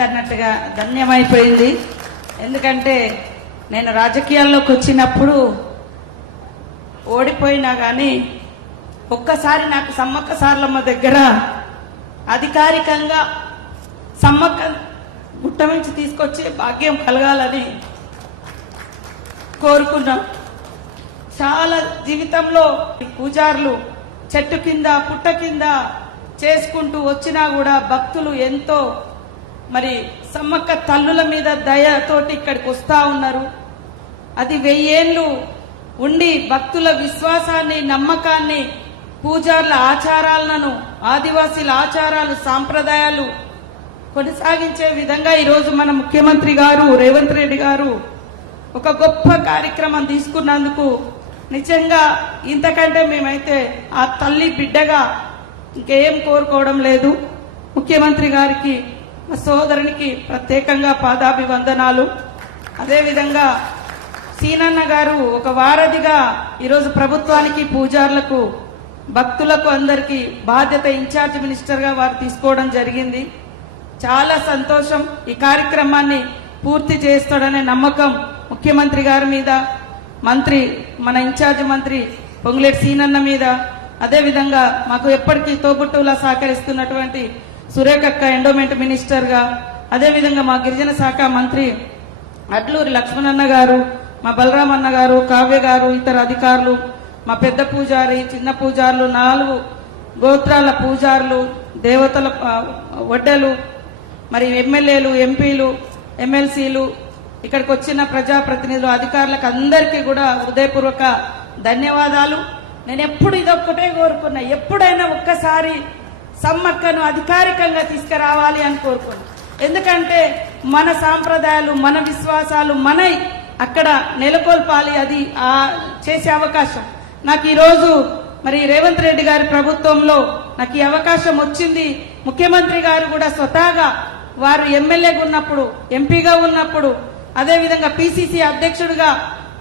ధన్యమైంది అన్నట్టుగా ధన్యమైపోయింది. ఎందుకంటే నేను రాజకీయాల్లోకి వచ్చినప్పుడు ఓడిపోయినా కానీ ఒక్కసారి నాకు సమ్మక్క సారలమ్మ దగ్గర అధికారికంగా సమ్మక్క గుట్ట నుంచి తీసుకొచ్చే భాగ్యం కలగాలని కోరుకున్నాం. చాలా జీవితంలో పూజారులు చెట్టు కింద పుట్ట కింద చేసుకుంటూ వచ్చినా కూడా భక్తులు ఎంతో మరి సమ్మక్క తల్లుల మీద దయతోటి ఇక్కడికి వస్తా ఉన్నారు. అది 1000 ఏళ్ళు ఉండి భక్తుల విశ్వాసాన్ని నమ్మకాన్ని పూజారుల ఆచారాలను ఆదివాసీల ఆచారాలు సాంప్రదాయాలు కొనసాగించే విధంగా ఈరోజు మన ముఖ్యమంత్రి గారు రేవంత్ రెడ్డి గారు ఒక గొప్ప కార్యక్రమం తీసుకున్నందుకు నిజంగా ఇంతకంటే మేమైతే ఆ తల్లి బిడ్డగా ఇంకేం కోరుకోవడం లేదు. ముఖ్యమంత్రి గారికి మా సోదరునికి ప్రత్యేకంగా పాదాభివందనాలు. అదేవిధంగా సీనన్న గారు ఒక వారధిగా ఈరోజు ప్రభుత్వానికి పూజారులకు భక్తులకు అందరికీ బాధ్యత ఇన్ఛార్జ్ మినిస్టర్గా వారు తీసుకోవడం జరిగింది. చాలా సంతోషం. ఈ కార్యక్రమాన్ని పూర్తి చేస్తాడనే నమ్మకం ముఖ్యమంత్రి గారి మీద, మంత్రి మన ఇన్ఛార్జ్ మంత్రి పొంగులేటి సీనన్న మీద, అదేవిధంగా మాకు ఎప్పటికీ తోబుట్టులా సహకరిస్తున్నటువంటి సురేఖక్క ఎండోమెంట్ మినిస్టర్గా, అదేవిధంగా మా గిరిజన శాఖ మంత్రి అడ్లూరి లక్ష్మణన్న గారు, మా బలరామన్న గారు, కావ్య గారు, ఇతర అధికారులు, మా పెద్ద పూజారి, చిన్న పూజారులు, 4 గోత్రాల పూజారులు, దేవతల వడ్డలు, మరి ఎమ్మెల్యేలు, ఎంపీలు, ఎమ్మెల్సీలు, ఇక్కడికి వచ్చిన ప్రజాప్రతినిధులు, అధికారులకు అందరికీ కూడా హృదయపూర్వక ధన్యవాదాలు. నేను ఎప్పుడు ఇదొక్కటే కోరుకున్నా, ఎప్పుడైనా ఒక్కసారి సమ్మక్కను అధికారికంగా తీసుకురావాలి అని కోరుకున్నా. ఎందుకంటే మన సాంప్రదాయాలు, మన విశ్వాసాలు మన అక్కడ నెలకొల్పాలి. అది చేసే అవకాశం నాకు ఈరోజు మరి రేవంత్ రెడ్డి గారి ప్రభుత్వంలో నాకు ఈ అవకాశం వచ్చింది. ముఖ్యమంత్రి గారు కూడా స్వతహాగా వారు ఎమ్మెల్యేగా ఉన్నప్పుడు, ఎంపీగా ఉన్నప్పుడు, అదేవిధంగా పిసిసి అధ్యక్షుడిగా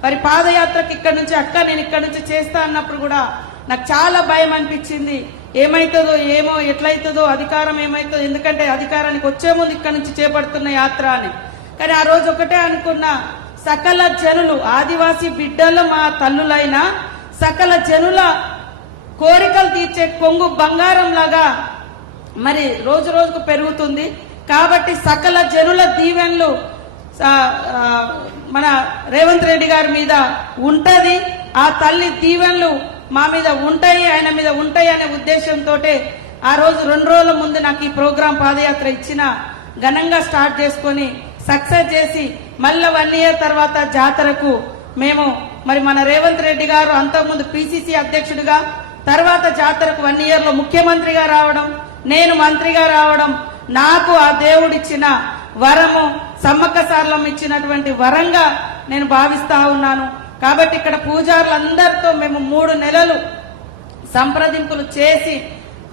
మరి పాదయాత్రకు ఇక్కడ నుంచి నేను ఇక్కడ నుంచి చేస్తా అన్నప్పుడు కూడా నాకు చాలా భయం అనిపించింది. ఏమైతుందో ఏమో, ఎట్లయితుందో, అధికారం ఏమైతుందో, ఎందుకంటే అధికారానికి వచ్చే ముందు ఇక్కడ నుంచి చేపడుతున్న యాత్ర అని. కానీ ఆ రోజు ఒకటే అనుకున్నా, సకల జనులు ఆదివాసీ బిడ్డలు మా తల్లులైన సకల జనుల కోరికలు తీర్చే కొంగు బంగారం లాగా మరి రోజు రోజుకు పెరుగుతుంది. కాబట్టి సకల జనుల దీవెనలు మన రేవంత్ రెడ్డి గారి మీద ఉంటది. ఆ తల్లి దీవెనలు మా మీద ఉంటాయి, ఆయన మీద ఉంటాయి అనే ఉద్దేశంతో ఆ రోజు 2 రోజుల ముందు నాకు ఈ ప్రోగ్రాం పాదయాత్ర ఇచ్చిన ఘనంగా స్టార్ట్ చేసుకొని సక్సెస్ చేసి మళ్ళీ 1 ఇయర్ తర్వాత జాతరకు మేము మరి మన రేవంత్ రెడ్డి గారు అంతకుముందు పిసిసి అధ్యక్షుడిగా, తర్వాత జాతరకు 1 ఇయర్ లో ముఖ్యమంత్రిగా రావడం, నేను మంత్రిగా రావడం నాకు ఆ దేవుడిచ్చిన వరము, సమ్మక్క సారలమ్మ ఇచ్చినటువంటి వరంగా నేను భావిస్తా ఉన్నాను. కాబట్టి ఇక్కడ పూజారులందరితో మేము 3 నెలలు సంప్రదింపులు చేసి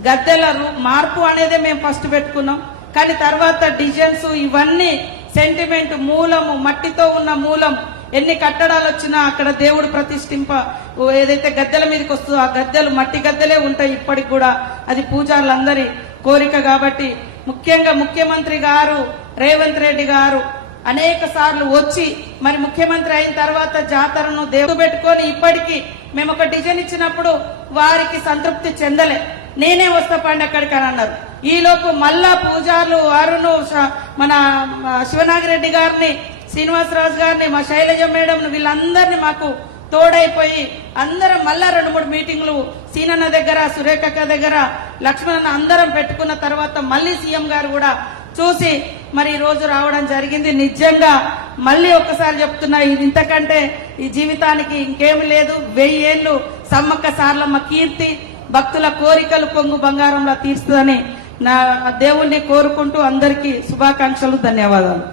గద్దెల మార్పు అనేది మేము ఫస్ట్ పెట్టుకున్నాం. కానీ తర్వాత డిజైన్స్ ఇవన్నీ సెంటిమెంట్ మూలము, మట్టితో ఉన్న మూలం, ఎన్ని కట్టడాలు వచ్చినా అక్కడ దేవుడు ప్రతిష్ఠింప ఏదైతే గద్దెల మీదకి వస్తుందో ఆ గద్దెలు మట్టి గద్దెలే ఉంటాయి ఇప్పటికి కూడా. అది పూజారులందరి కోరిక. కాబట్టి ముఖ్యంగా ముఖ్యమంత్రి గారు రేవంత్ రెడ్డి గారు అనేక సార్లు వచ్చి మరి ముఖ్యమంత్రి అయిన తర్వాత జాతరను దేవుడు పెట్టుకొని ఇప్పటికీ మేము ఒక డిజైన్ ఇచ్చినప్పుడు వారికి సంతృప్తి చెందలే. నేనే వస్తా పండి అక్కడికి అని అన్నారు. ఈలోపు మళ్ళా పూజారులు వారును మన శివనాగిరెడ్డి గారిని, శ్రీనివాసరాజు గారిని, మా శైలజ మేడం వీళ్ళందరినీ మాకు తోడైపోయి అందరం మళ్ళా 2-3 మీటింగ్లు సీనన్న దగ్గర, సురేఖక్క దగ్గర, లక్ష్మణన్న అందరం పెట్టుకున్న తర్వాత మళ్ళీ సీఎం గారు కూడా చూసి మరి ఈ రోజు రావడం జరిగింది. నిజంగా మళ్ళీ ఒక్కసారి చెప్తున్నా, ఇది ఇంతకంటే ఈ జీవితానికి ఇంకేమి లేదు. 1000 ఏళ్ళు సమ్మక్క సారలమ్మ కీర్తి భక్తుల కోరికలు కొంగు బంగారంలా తీరుస్తుందని నా దేవుణ్ణి కోరుకుంటూ అందరికీ శుభాకాంక్షలు, ధన్యవాదాలు.